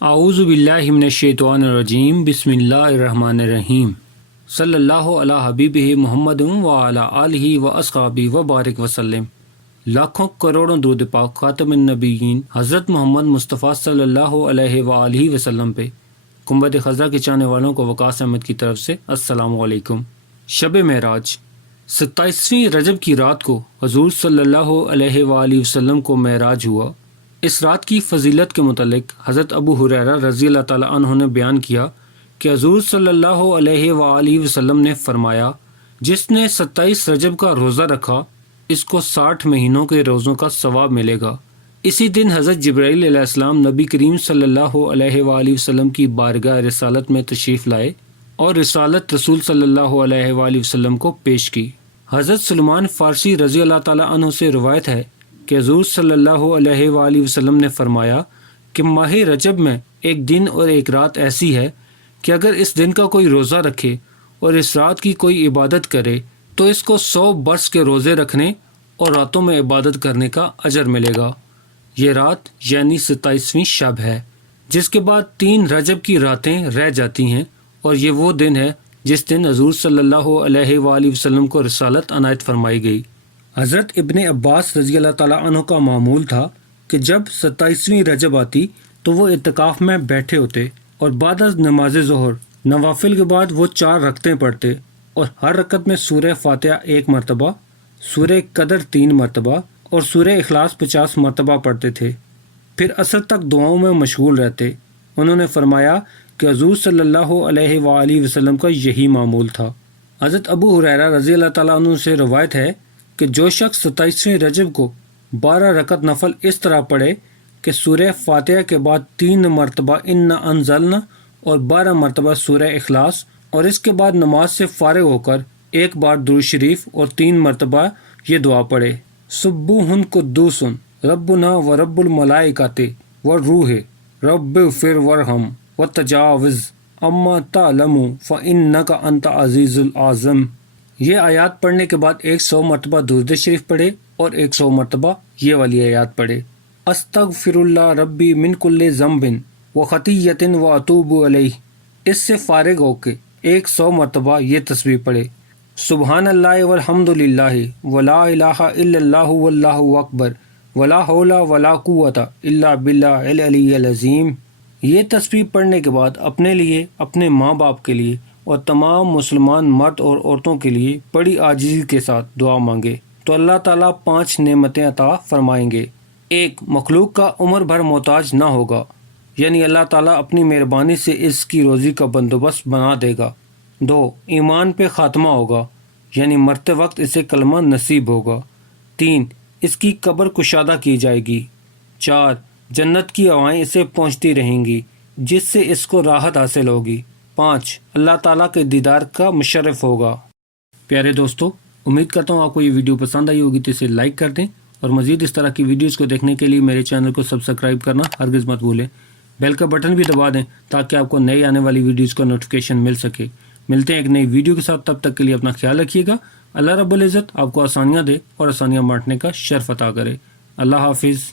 اعوذ باللہ من الشیطان الرجیم بسم اللہ الرحمن الرحیم صلی اللہ علی حبیبہ محمد وعلی آلہ واصحابہ وبارک وسلم۔ لاکھوں کروڑوں درود پاک خاتم النبیین حضرت محمد مصطفیٰ صلی اللہ علیہ وآلہ وسلم پہ۔ گنبد خضرا کے چاہنے والوں کو وقاص احمد کی طرف سے السلام علیکم۔ شب معراج 27ویں رجب کی رات کو حضور صلی اللہ علیہ وآلہ وسلم کو معراج ہوا۔ اس رات کی فضیلت کے متعلق حضرت ابو ہریرہ رضی اللہ تعالیٰ عنہ نے بیان کیا کہ حضور صلی اللہ علیہ وآلہ وسلم نے فرمایا، جس نے 27 رجب کا روزہ رکھا اس کو 60 مہینوں کے روزوں کا ثواب ملے گا۔ اسی دن حضرت جبرائیل علیہ السلام نبی کریم صلی اللہ علیہ وآلہ وسلم کی بارگاہ رسالت میں تشریف لائے اور رسالت رسول صلی اللہ علیہ وآلہ وسلم کو پیش کی۔ حضرت سلمان فارسی رضی اللہ تعالیٰ عنہ سے روایت ہے کہ حضور صلی اللہ علیہ وآلہ وسلم نے فرمایا کہ ماہ رجب میں ایک دن اور ایک رات ایسی ہے کہ اگر اس دن کا کوئی روزہ رکھے اور اس رات کی کوئی عبادت کرے تو اس کو 100 برس کے روزے رکھنے اور راتوں میں عبادت کرنے کا اجر ملے گا۔ یہ رات یعنی 27ویں شب ہے، جس کے بعد 3 رجب کی راتیں رہ جاتی ہیں، اور یہ وہ دن ہے جس دن حضور صلی اللہ علیہ وآلہ وسلم کو رسالت عنایت فرمائی گئی۔ حضرت ابن عباس رضی اللہ تعالیٰ عنہ کا معمول تھا کہ جب 27ویں رجب آتی تو وہ اعتکاف میں بیٹھے ہوتے اور بعد از نماز ظہر نوافل کے بعد وہ 4 رکعتیں پڑھتے اور ہر رکعت میں سورہ فاتحہ 1 مرتبہ، سورہ قدر 3 مرتبہ اور سورہ اخلاص 50 مرتبہ پڑھتے تھے۔ پھر عصر تک دعاؤں میں مشغول رہتے۔ انہوں نے فرمایا کہ حضور صلی اللہ علیہ وآلہ وسلم کا یہی معمول تھا۔ حضرت ابو ہریرہ رضی اللہ تعالیٰ عنہ سے روایت ہے کہ جو شخص 27ویں رجب کو 12 رکعت نفل اس طرح پڑھے کہ سورہ فاتحہ کے بعد 3 مرتبہ انا انزلنا اور 12 مرتبہ سورہ اخلاص، اور اس کے بعد نماز سے فارغ ہو کر 1 بار درود شریف اور 3 مرتبہ یہ دعا پڑھے، سبوح قدوس ربنا و رب الملائکۃ والروح رب اغفر وارحم وتجاوز اما تعلم فانک انت عزیز العظیم۔ یہ آیات پڑھنے کے بعد 100 مرتبہ درود شریف پڑھے اور 100 مرتبہ یہ والی آیات پڑھے، استغفر اللہ ربی من کل ذنب و خطیۃ و اتوب الیہ۔ اس سے فارغ ہو کے 100 مرتبہ یہ تسبیح پڑھے، سبحان اللہ والحمد للہ ولا الہ الا اللہ واللہ اکبر ولا حول ولا قوت الا باللہ العلی العظیم۔ یہ تسبیح پڑھنے کے بعد اپنے لیے، اپنے ماں باپ کے لیے اور تمام مسلمان مرد اور عورتوں کے لیے بڑی عاجزی کے ساتھ دعا مانگے تو اللہ تعالیٰ 5 نعمتیں عطا فرمائیں گے۔ 1، مخلوق کا عمر بھر محتاج نہ ہوگا، یعنی اللہ تعالیٰ اپنی مہربانی سے اس کی روزی کا بندوبست بنا دے گا۔ 2، ایمان پہ خاتمہ ہوگا، یعنی مرتے وقت اسے کلمہ نصیب ہوگا۔ 3، اس کی قبر کشادہ کی جائے گی۔ 4، جنت کی ہوائیں اسے پہنچتی رہیں گی جس سے اس کو راحت حاصل ہوگی۔ 5، اللہ تعالیٰ کے دیدار کا مشرف ہوگا۔ پیارے دوستو، امید کرتا ہوں آپ کو یہ ویڈیو پسند آئی ہوگی تو اسے لائک کر دیں، اور مزید اس طرح کی ویڈیوز کو دیکھنے کے لیے میرے چینل کو سبسکرائب کرنا ہرگز مت بھولیں۔ بیل کا بٹن بھی دبا دیں تاکہ آپ کو نئی آنے والی ویڈیوز کا نوٹیفیکیشن مل سکے۔ ملتے ہیں ایک نئی ویڈیو کے ساتھ، تب تک کے لیے اپنا خیال رکھیے گا۔ اللہ رب العزت آپ کو آسانیاں دے اور آسانیاں بانٹنے کا شرف عطا کرے۔ اللہ حافظ۔